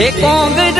એ કોંગ્રેસ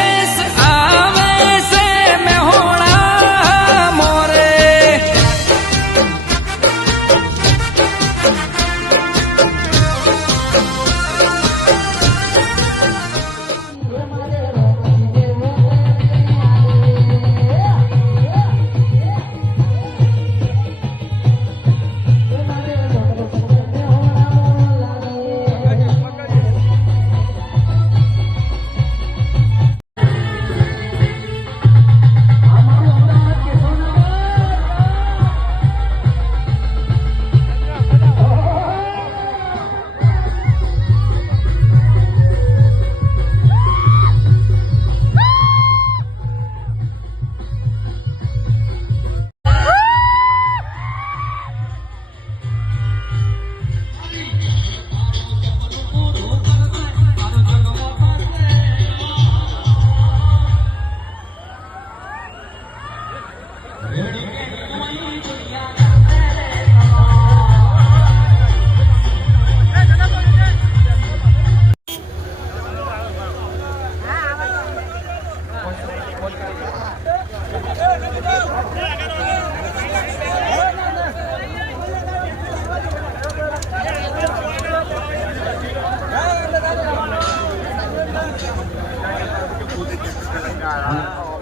아, 아, 아.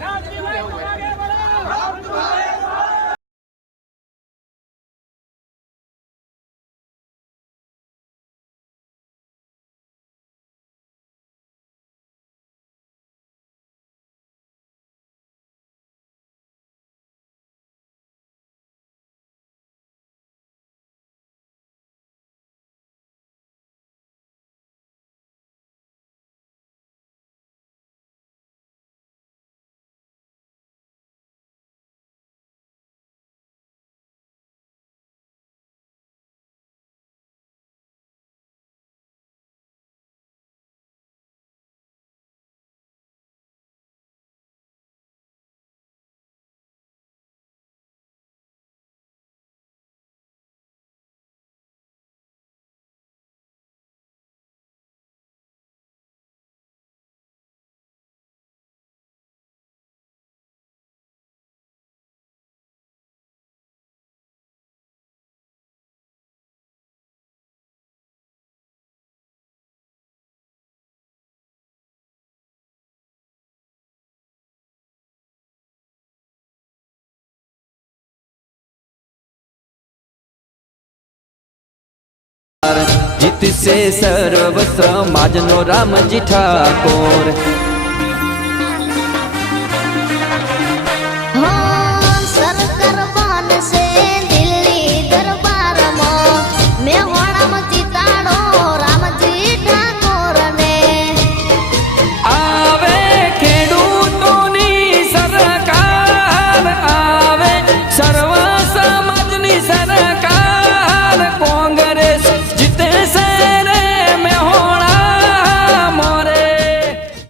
아 જીતશે સર્વ સમાજનો રામજી ઠાકોર.